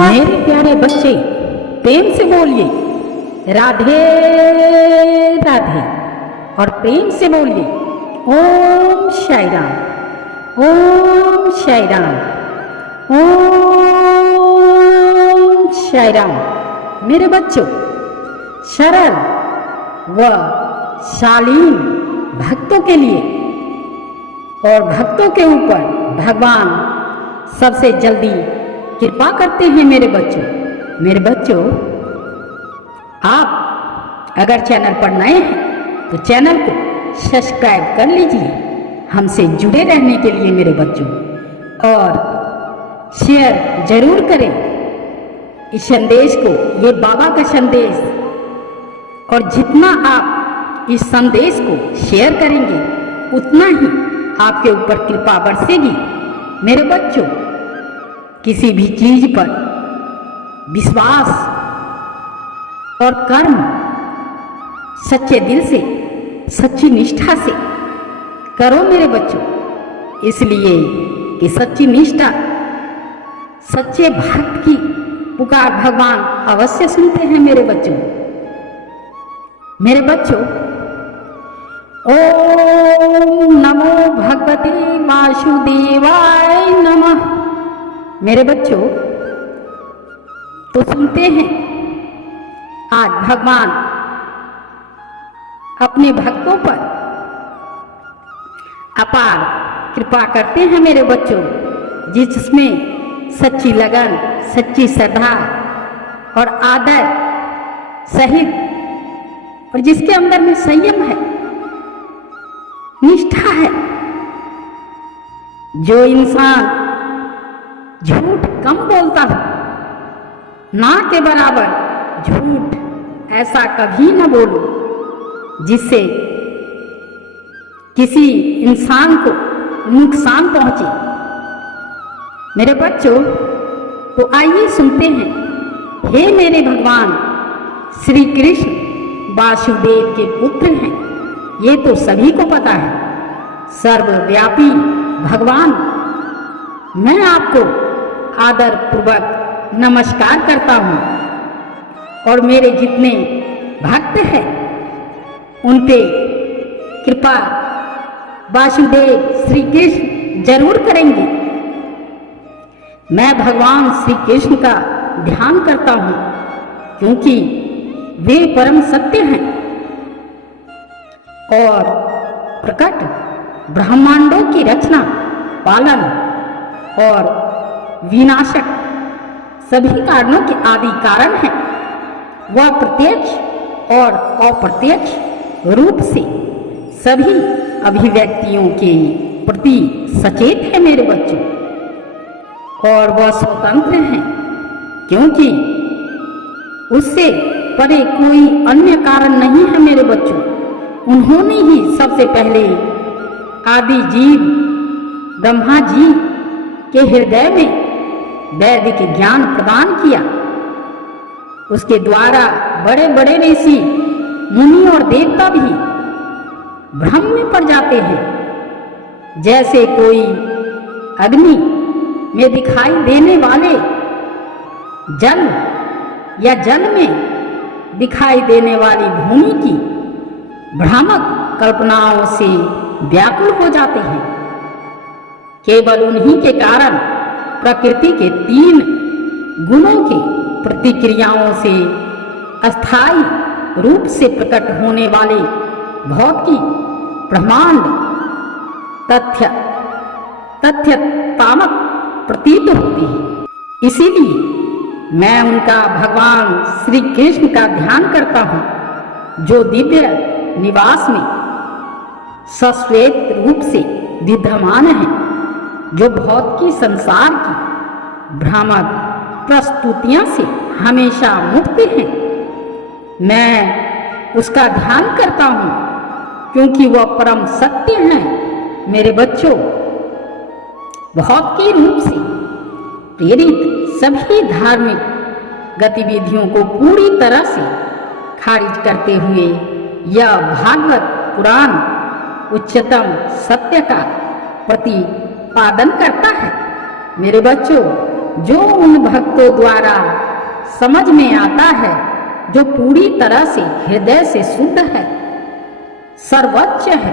मेरे प्यारे बच्चे प्रेम से बोलिए राधे राधे और प्रेम से बोलिए ओम साई राम ओम साई राम ओम साई राम। मेरे बच्चों, सरल व शालीन भक्तों के लिए और भक्तों के ऊपर भगवान सबसे जल्दी कृपा करते हैं। मेरे बच्चों, आप अगर चैनल पर नए हैं तो चैनल को सब्सक्राइब कर लीजिए हमसे जुड़े रहने के लिए मेरे बच्चों, और शेयर जरूर करें इस संदेश को। ये बाबा का संदेश, और जितना आप इस संदेश को शेयर करेंगे उतना ही आपके ऊपर कृपा बरसेगी। मेरे बच्चों, किसी भी चीज पर विश्वास और कर्म सच्चे दिल से, सच्ची निष्ठा से करो मेरे बच्चों, इसलिए कि सच्ची निष्ठा, सच्चे भक्त की पुकार भगवान अवश्य सुनते हैं मेरे बच्चों। ओम नमो भगवते वासुदेवाय नमः। मेरे बच्चों, तो सुनते हैं आज भगवान अपने भक्तों पर अपार कृपा करते हैं मेरे बच्चों, जिसमें सच्ची लगन, सच्ची श्रद्धा और आदर सहित, और जिसके अंदर में संयम है, निष्ठा है। जो इंसान झूठ कम बोलता हो, ना के बराबर झूठ ऐसा कभी न बोलो जिससे किसी इंसान को नुकसान पहुंचे। मेरे बच्चों, तो आइए सुनते हैं। हे मेरे भगवान श्री कृष्ण वासुदेव के पुत्र हैं, ये तो सभी को पता है। सर्वव्यापी भगवान, मैं आपको आदर पूर्वक नमस्कार करता हूँ, और मेरे जितने भक्त हैं उन पे कृपा वासुदेव श्री कृष्ण जरूर करेंगे। मैं भगवान श्री कृष्ण का ध्यान करता हूँ क्योंकि वे परम सत्य हैं और प्रकट ब्रह्मांडों की रचना, पालन और विनाशक सभी कारणों के आदि कारण है। वह प्रत्यक्ष और अप्रत्यक्ष रूप से सभी अभिव्यक्तियों के प्रति सचेत है मेरे बच्चों, और वह स्वतंत्र है क्योंकि उससे परे कोई अन्य कारण नहीं है मेरे बच्चों। उन्होंने ही सबसे पहले आदि जीव ब्रह्मा जी के हृदय में वैदिक ज्ञान प्रदान किया। उसके द्वारा बड़े बड़े ऋषि, मुनि और देवता भी भ्रम में पड़ जाते हैं। जैसे कोई अग्नि में दिखाई देने वाले जल या जल में दिखाई देने वाली भूमि की भ्रामक कल्पनाओं से व्याकुल हो जाते हैं। केवल उन्हीं के कारण प्रकृति के 3 गुणों की प्रतिक्रियाओं से अस्थायी रूप से प्रकट होने वाले भौतिक ब्रह्मांड तथ्यतामक प्रतीत होते हैं। इसीलिए मैं उनका भगवान श्री कृष्ण का ध्यान करता हूँ, जो दिव्य निवास में सश्वेत रूप से विद्यमान है, जो भौतिक संसार की भ्रामक प्रस्तुतियां से हमेशा मुक्त है। मैं उसका ध्यान करता हूँ क्योंकि वह परम सत्य है मेरे बच्चों। भौतिक रूप से प्रेरित सभी धार्मिक गतिविधियों को पूरी तरह से खारिज करते हुए यह भागवत पुराण उच्चतम सत्य का प्रतिपादन करता है। मेरे बच्चों, जो उन भक्तों द्वारा समझ में आता है जो पूरी तरह से हृदय से शुद्ध है, सर्वोच्च है।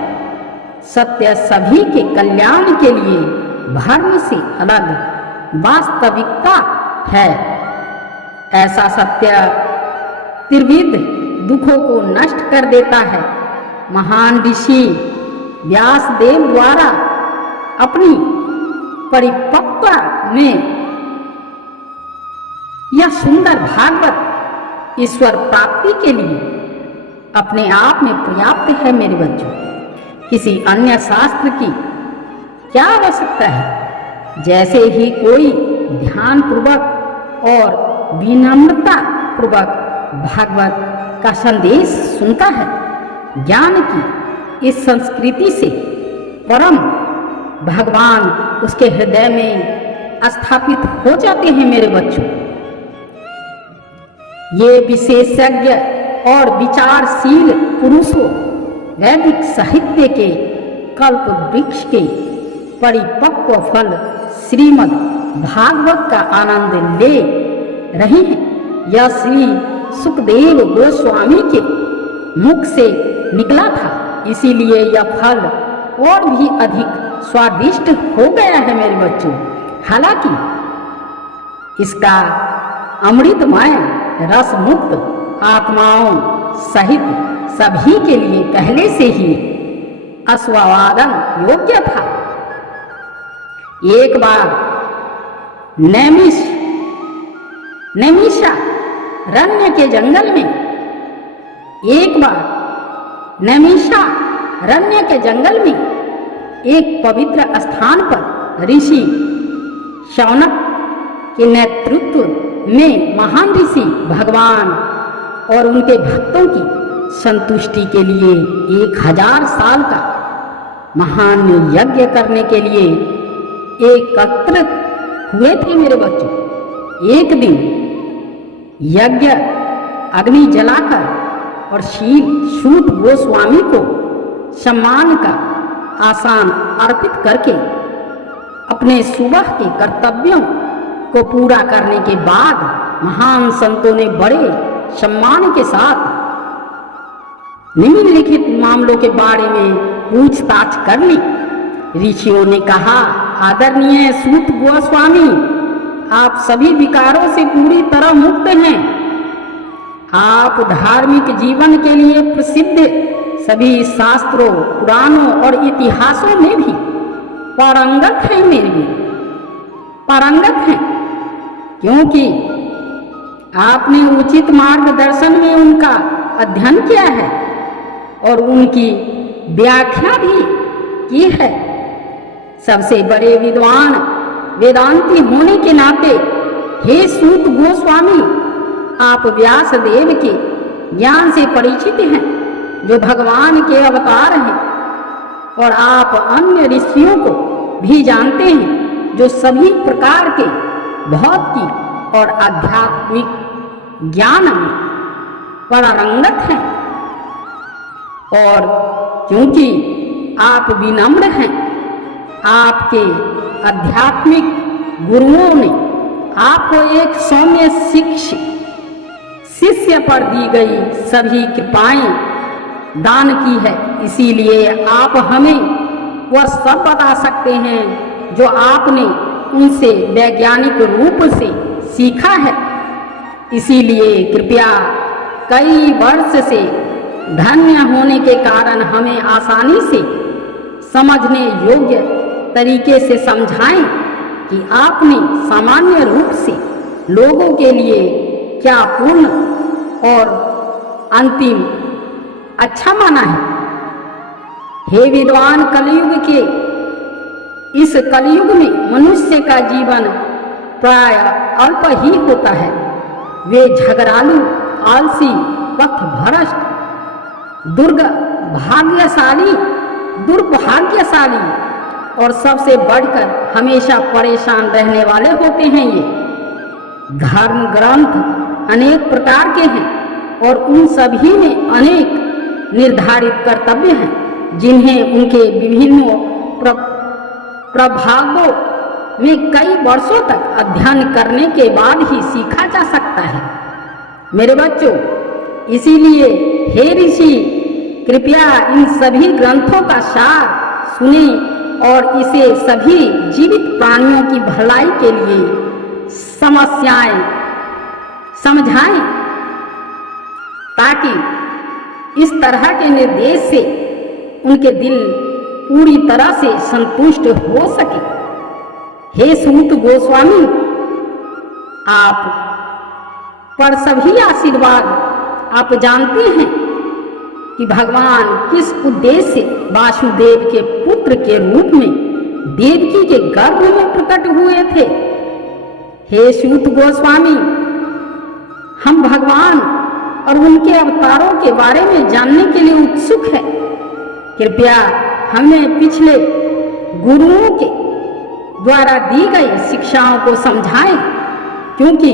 सत्य सभी के कल्याण के लिए भ्रम से अलग वास्तविकता है। ऐसा सत्य त्रिविध दुखों को नष्ट कर देता है। महान ऋषि व्यासदेव द्वारा अपनी परिपक्वता में यह सुंदर भागवत ईश्वर प्राप्ति के लिए अपने आप में पर्याप्त है। मेरे बच्चों, किसी अन्य शास्त्र की क्या आवश्यकता है? जैसे ही कोई ध्यान पूर्वक और विनम्रता पूर्वक भागवत का संदेश सुनता है, ज्ञान की इस संस्कृति से परम भगवान उसके हृदय में स्थापित हो जाते हैं। मेरे बच्चों, ये विशेषज्ञ और विचारशील पुरुषों वैदिक साहित्य के कल्प वृक्ष के परिपक्व फल श्रीमद् भागवत का आनंद ले रहे हैं। यह श्री सुखदेव गोस्वामी के मुख से निकला था, इसीलिए यह फल और भी अधिक स्वादिष्ट हो गया है। मेरे बच्चों, हालांकि इसका अमृतमय रस मुक्त आत्माओं सहित सभी के लिए पहले से ही आस्वादन योग्य था। एक बार नैमिषा रण्य के जंगल में एक पवित्र स्थान पर ऋषि शौनक के नेतृत्व में महान ऋषि भगवान और उनके भक्तों की संतुष्टि के लिए 1000 साल का महान यज्ञ करने के लिए एकत्रित हुए थे। मेरे बच्चों, एक दिन यज्ञ अग्नि जलाकर और सूत गोस्वामी को सम्मान का आसन अर्पित करके अपने सुबह के कर्तव्यों को पूरा करने के बाद महान संतों ने बड़े सम्मान के साथ निम्नलिखित मामलों के बारे में पूछताछ कर ली। ऋषियों ने कहा, आदरणीय सूत गोस्वामी, आप सभी विकारों से पूरी तरह मुक्त हैं। आप धार्मिक जीवन के लिए प्रसिद्ध सभी शास्त्रों, पुराणों और इतिहासों में भी पारंगत हैं, क्योंकि आपने उचित मार्गदर्शन में उनका अध्ययन किया है और उनकी व्याख्या भी की है। सबसे बड़े विद्वान वेदांती होने के नाते हे सूत गोस्वामी, आप व्यासदेव के ज्ञान से परिचित हैं, जो भगवान के अवतार हैं, और आप अन्य ऋषियों को भी जानते हैं, जो सभी प्रकार के भौतिक और आध्यात्मिक ज्ञान में पारंगत हैं। और क्योंकि आप विनम्र हैं, आपके आध्यात्मिक गुरुओं ने आपको एक सौम्य शिष्य पर दी गई सभी कृपाएं दान की है। इसीलिए आप हमें वह सब बता सकते हैं जो आपने उनसे वैज्ञानिक रूप से सीखा है। इसीलिए कृपया कई वर्ष से धन्य होने के कारण हमें आसानी से समझने योग्य तरीके से समझाएं कि आपने सामान्य रूप से लोगों के लिए क्या पूर्ण और अंतिम अच्छा माना है। हे विद्वान, इस कलयुग में मनुष्य का जीवन प्राय अल्प ही होता है। वे झगड़ालू, आलसी, पथभ्रष्ट, दुर्भाग्यशाली और सबसे बढ़कर हमेशा परेशान रहने वाले होते हैं। ये धर्म ग्रंथ अनेक प्रकार के हैं और उन सभी में अनेक निर्धारित कर्तव्य हैं, जिन्हें उनके विभिन्न प्रभागों में कई वर्षों तक अध्ययन करने के बाद ही सीखा जा सकता है। मेरे बच्चों, इसीलिए हे ऋषि, कृपया इन सभी ग्रंथों का सार सुने और इसे सभी जीवित प्राणियों की भलाई के लिए समस्याएं समझाएं, ताकि इस तरह के निर्देश से उनके दिल पूरी तरह से संतुष्ट हो सके। हे सूत गोस्वामी, आप पर सभी आशीर्वाद। आप जानते हैं कि भगवान किस उद्देश्य से वासुदेव के पुत्र के रूप में देवकी के गर्भ में प्रकट हुए थे। हे सूत गोस्वामी, हम भगवान और उनके अवतारों के बारे में जानने के लिए उत्सुक हैं। कृपया हमें पिछले गुरुओं के द्वारा दी गई शिक्षाओं को समझाएं, क्योंकि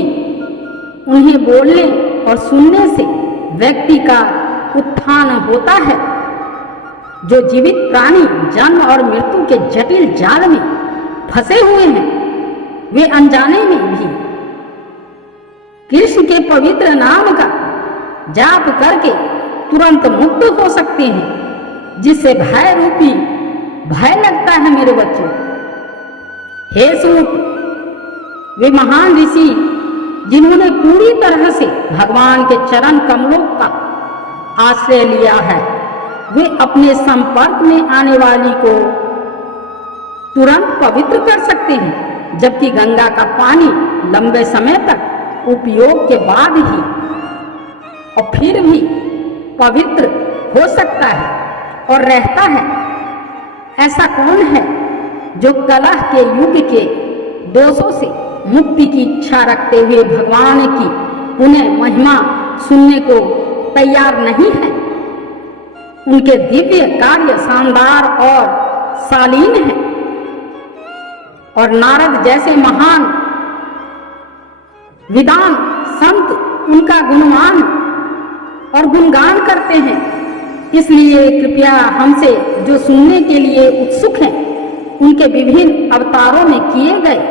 उन्हें बोलने और सुनने से व्यक्ति का उत्थान होता है। जो जीवित प्राणी जन्म और मृत्यु के जटिल जाल में फंसे हुए हैं, वे अनजाने में भी कृष्ण के पवित्र नाम का जाप करके तुरंत मुक्त हो सकते हैं, जिससे भय रूपी भय लगता है। मेरे बच्चों, हे सूत, वे महान ऋषि जिन्होंने पूरी तरह से भगवान के चरण कमलों का आश्रय लिया है, वे अपने संपर्क में आने वाली को तुरंत पवित्र कर सकते हैं, जबकि गंगा का पानी लंबे समय तक उपयोग के बाद ही और फिर भी पवित्र हो सकता है और रहता है। ऐसा कौन है जो कलह के युग के दोषों से मुक्ति की इच्छा रखते हुए भगवान की पुण्य महिमा सुनने को तैयार नहीं है? उनके दिव्य कार्य शानदार और शालीन है, और नारद जैसे महान विद्वान संत उनका गुणगान और गुणगान करते हैं। इसलिए कृपया हमसे जो सुनने के लिए उत्सुक हैं, उनके विभिन्न अवतारों में किए गए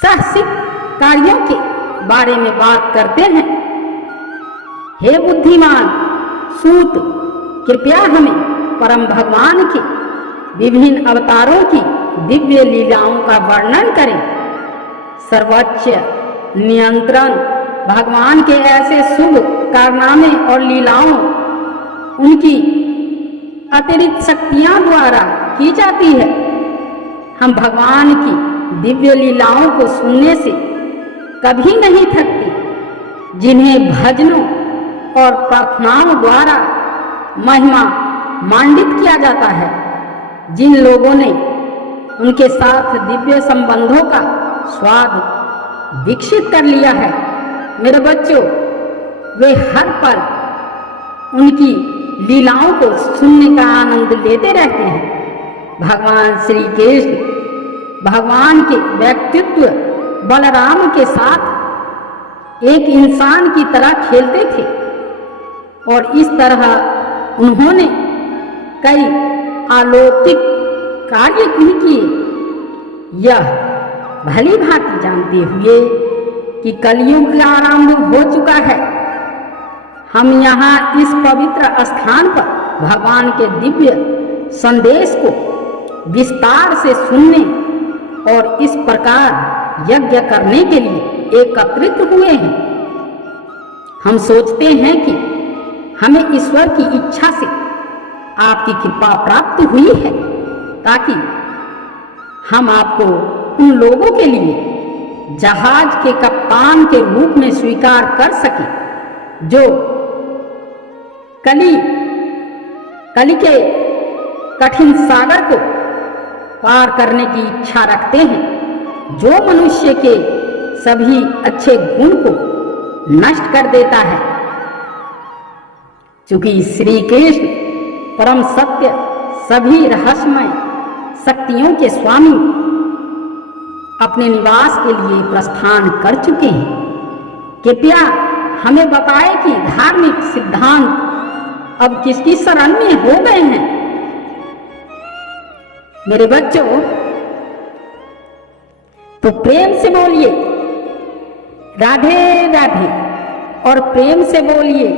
साहसिक कार्यों के बारे में बात करते हैं। हे बुद्धिमान सूत, कृपया हमें परम भगवान के विभिन्न अवतारों की दिव्य लीलाओं का वर्णन करें। सर्वोच्च नियंत्रण भगवान के ऐसे शुभ कारनामे और लीलाओं उनकी अतिरिक्त शक्तियां द्वारा की जाती है। हम भगवान की दिव्य लीलाओं को सुनने से कभी नहीं थकते, जिन्हें भजनों और प्रार्थनाओं द्वारा महिमा मांडित किया जाता है। जिन लोगों ने उनके साथ दिव्य संबंधों का स्वाद विकसित कर लिया है, मेरे बच्चों, वे हर पल उनकी लीलाओं को सुनने का आनंद लेते रहते हैं। भगवान श्री कृष्ण भगवान के व्यक्तित्व बलराम के साथ एक इंसान की तरह खेलते थे, और इस तरह उन्होंने कई अलौकिक कार्य भी किए। यह भली भांति जानते हुए कि कलयुग का आरंभ हो चुका है, हम यहाँ इस पवित्र स्थान पर भगवान के दिव्य संदेश को विस्तार से सुनने और इस प्रकार यज्ञ करने के लिए एकत्रित हुए हैं। हम सोचते हैं कि हमें ईश्वर की इच्छा से आपकी कृपा प्राप्त हुई है, ताकि हम आपको उन लोगों के लिए जहाज के कप्तान के रूप में स्वीकार कर सके जो कली के कठिन सागर को पार करने की इच्छा रखते हैं, जो मनुष्य के सभी अच्छे गुण को नष्ट कर देता है। चूंकि श्री कृष्ण परम सत्य सभी रहस्यमय शक्तियों के स्वामी अपने निवास के लिए प्रस्थान कर चुके हैं, कृपया हमें बताएं कि धार्मिक सिद्धांत अब किसकी शरण में हो गए हैं। मेरे बच्चों, तो प्रेम से बोलिए राधे राधे और प्रेम से बोलिए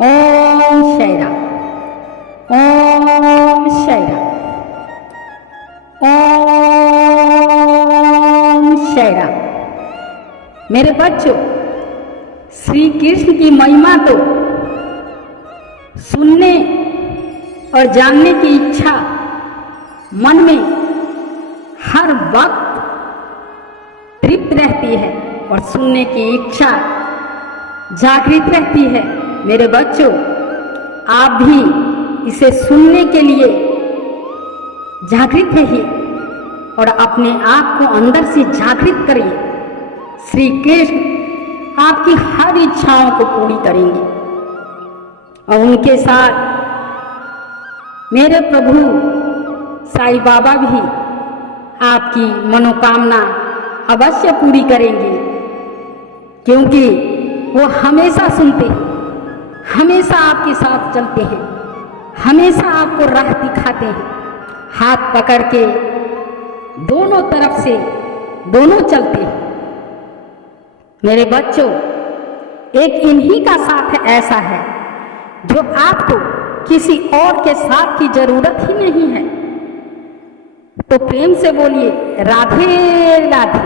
ओम साई राम, ओम साई राम, ओम साई राम। मेरे बच्चों, श्री कृष्ण की महिमा तो सुनने और जानने की इच्छा मन में हर वक्त तृप्त रहती है और सुनने की इच्छा जागृत रहती है। मेरे बच्चों, आप भी इसे सुनने के लिए जागृत रहिए और अपने आप को अंदर से जागृत करिए। श्री कृष्ण आपकी हर इच्छाओं को पूरी करेंगे और उनके साथ मेरे प्रभु साईं बाबा भी आपकी मनोकामना अवश्य पूरी करेंगे, क्योंकि वो हमेशा सुनते हैं, हमेशा आपके साथ चलते हैं, हमेशा आपको राह दिखाते हैं, हाथ पकड़ के दोनों तरफ से दोनों चलते हैं। मेरे बच्चों, एक इन्हीं का साथ ऐसा है जो आपको किसी और के साथ की जरूरत ही नहीं है। तो प्रेम से बोलिए राधे राधे।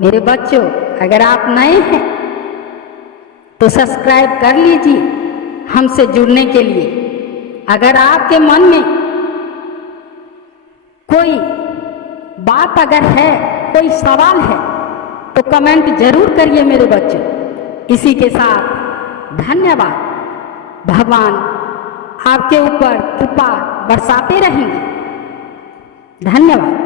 मेरे बच्चों, अगर आप नए हैं तो सब्सक्राइब कर लीजिए हमसे जुड़ने के लिए। अगर आपके मन में कोई बात अगर है, कोई सवाल है, तो कमेंट जरूर करिए मेरे बच्चों। इसी के साथ धन्यवाद। भगवान आपके ऊपर कृपा बरसाते रहेंगे। धन्यवाद।